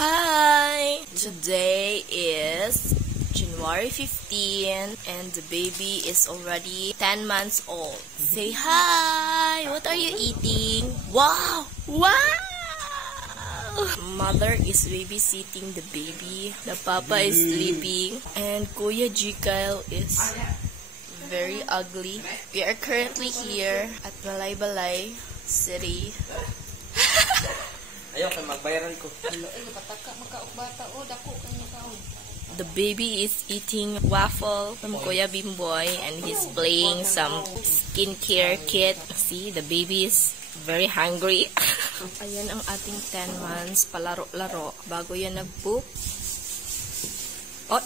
Hi! Today is January 15 and the baby is already 10 months old. Say hi! What are you eating? Wow! Wow! Mother is babysitting the baby. The papa is sleeping. And Kuya G. Kyle is very ugly. We are currently here at Balay City. Ayaw kay magbayaran ko. The baby is eating waffle from Kuya Bimboy and he's playing some skincare kit. See, the baby is very hungry. Ayan ang ating 10 months, palaro-laro bago yan nag-poop. Oh!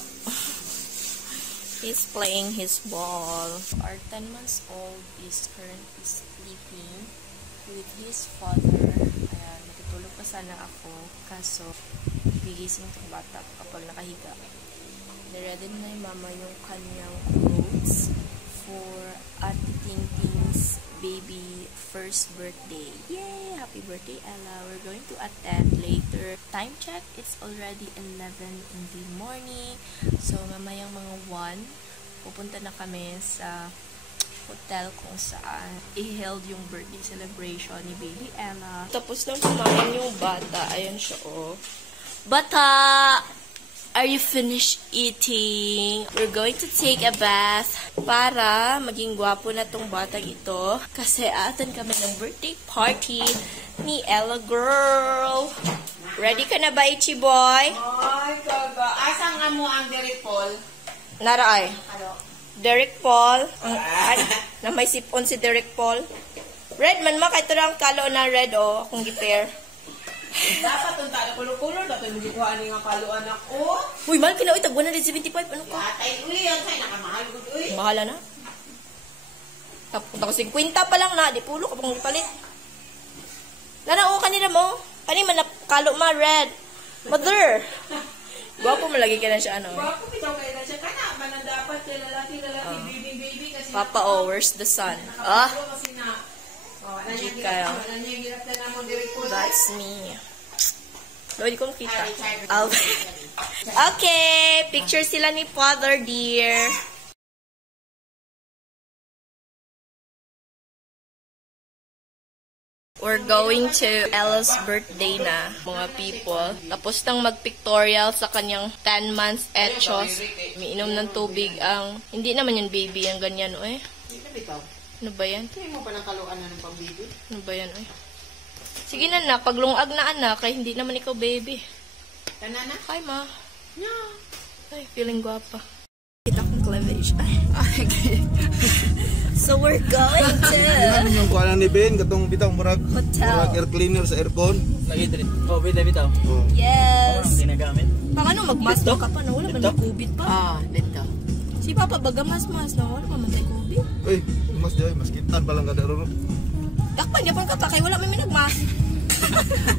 He's playing his ball. Our 10 months old is currently sleeping with his father. Ayan, matutulog pa sana ako. Kaso, gigising itong bata kapag nakahiga. Niready na yung mama yung kanyang clothes for Ate Tingting's baby first birthday. Yay! Happy birthday, Ella. We're going to attend later. Time check, it's already 11 in the morning. So, mamayang mga 1, pupunta na kami sa hotel kung saan i-held yung birthday celebration ni baby Ella. Tapos lang kumain yung bata. Ayan siya, oh. Bata! Are you finished eating? We're going to take a bath para maging gwapo na tong batang ito. Kasi atan kami ng birthday party ni Ella girl. Ready ka na ba, Ichi boy? Ay, kaga. Asa nga mo ang Derek Paul? Nara ay. Ano? Derek Paul. Ay, na may sipon si Derek Paul. Red man ma, kahit lang kalo na red o. Akong gipair. Dapat yung tala kulo-kulo. Dapat yung gikuhaan nga kaluan ako. Uy, mahal ka na. Uy, tag 175. Ano ka? Atay, uy. Ang sa'yo nakamahal ko, uy. Mahala na. Tapos 50 pa lang na. Di pulo ka pang ipalit. Lana, o kanina mo. Kanina nakalo ma, red. Mother. Gwapo mo lagi ka na siya, ano? Gwapo bitaw kayo na siya. Kana, ba na dapat kay lalaki, baby. Kasi Papa, oh, where's the sun? Ah, kasi na. Jikael. That's me. Hindi ko makita. Okay, picture sila ni Father, dear. We're going to Ella's birthday na, mga people. Tapos nang mag-pictorial sa kanyang 10 months etchos. Umiinom ng tubig ang, hindi naman yung baby, ang ganyan, eh. Ano ba yan? Hindi mo pa ng kaluan na ng pang-baby? Ano ba yan, oy? Sige na, anak. Paglungag na, anak. Kaya hindi naman ikaw, baby. Tanana? Hi, ma. No. Ay, feeling guwapa. Kita kong cleavage. Ay. So, we're going to Yung kuha lang ni Ben, katong bitaw, murag air cleaner sa aircon. Nag-hidrit. Oh, bitaw. Oh. Yes. Hindi nagamit. Paano mag-mask ka pa na? Wala man may COVID pa. dito. Si Papa, baga mas-mas na. Wala man may COVID. Uy, mas diay, mas kitan pa lang kada ron. Dakpan niya pang kata, kaya wala may nag-mask.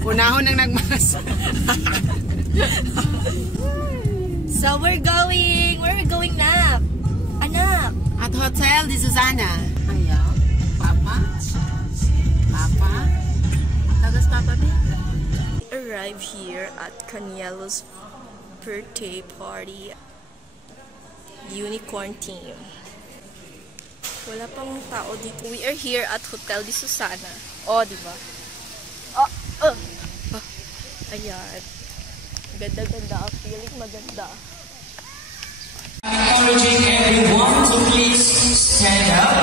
Unahon nang nagmas. So, we're going. Where are we going na? Anak. At hotel di Susana. Ayaw. Papa? Tagas Papa, be? We arrive here at Canielo's birthday party. Unicorn team. Wala pang tao dito. We are here at Hotel di Susana. Oh, di ba? Ayan. Ganda-ganda. Feeling maganda. Encouraging everyone to please stand up.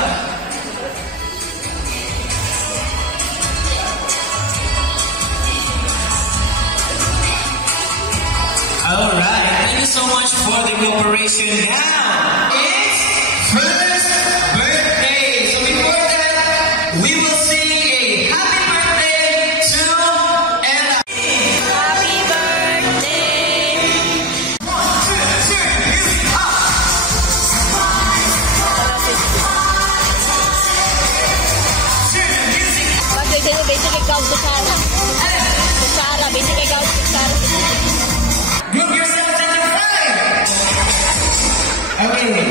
Alright, thank you so much for the cooperation. Now, it's first birthday. So before that, we will sing a happy birthday to Ella. Happy birthday! 1, 2, 3, music up! Bakit ganyan? Basic ikaw, Kutsara. Kutsara. Basic ikaw, Kutsara. Group yourself to the front! Okay.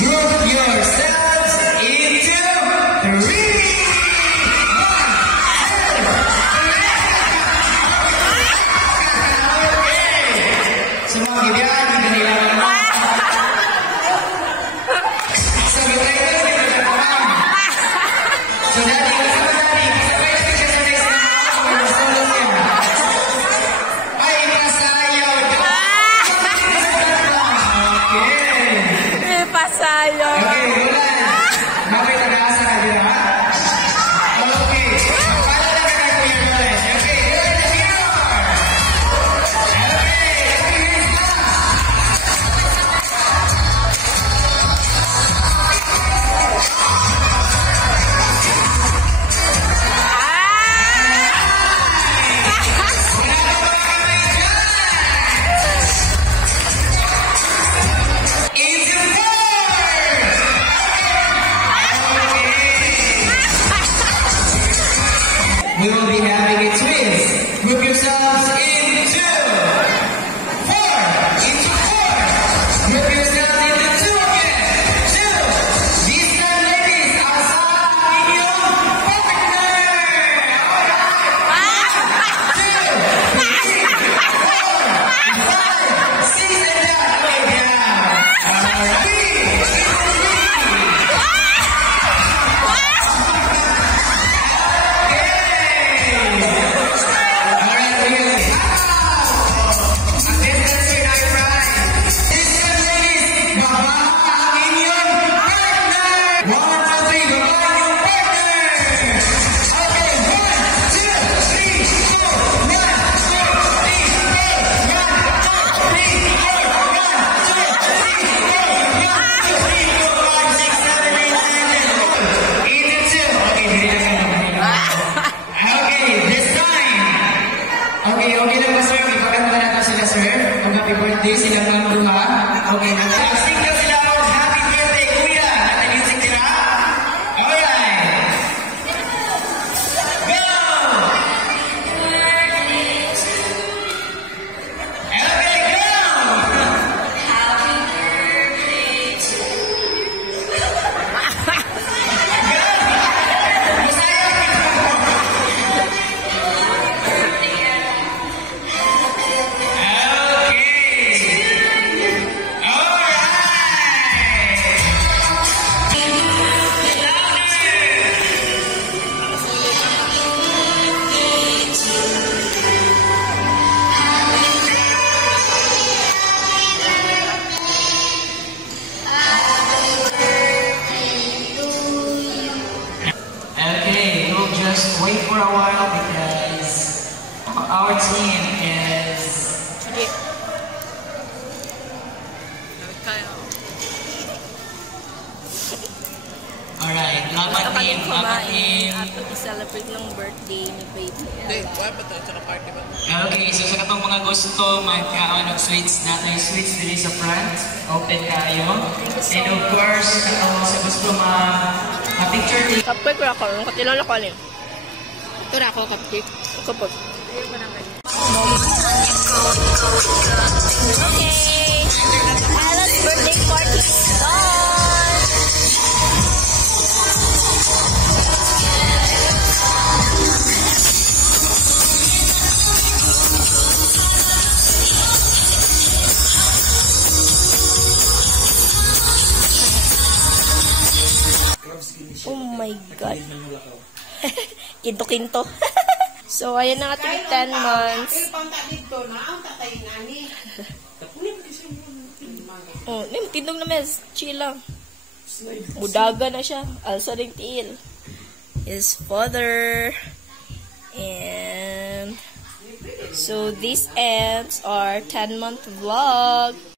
group yourselves into 3. Semua gibian, gibian. Pasayo. Okay, ulan. Mabay nag-aasa na dito, ha? Okay. Pala na ka na kuya ulan. Okay, ulan na dito. We will be having a twins. Group yourselves into 4. Into 4. Group yourselves into 2 again. 2. These time, ladies, asahan ang inyong partner. Alright. 2, 3, 4, 5, 6, and down. Okay, down. Alright. Okay lang ba, sir? Ipagkanta na ito sila, sir. Kung happy birthday, silang mga duha. Okay, nag-sing na sila ako. Happy birthday, kuya. Nag-sing sila. Alright. Go! Okay, go! Okay, we'll just wait for a while because our team is... Alright, laban team, laban team. Ato i-celebrate ng birthday ni baby Ella. Okay, so sa katong mga gusto magkaon ng sweets natin, sweets dili sa front, open kayo. And of course, sa gusto ma-picture take. Kapag ko ako, yung katilang ako alin. Ito na ako, kapag. Kapag. Okay. Ella's birthday party start! Oh my God. Kinto-kinto. So, ayan na ating 10 months. Oh, tindog na mes. Chill lang. Budaga na siya. Alsa ring tiil. His father. And so, these ends are 10-month vlog.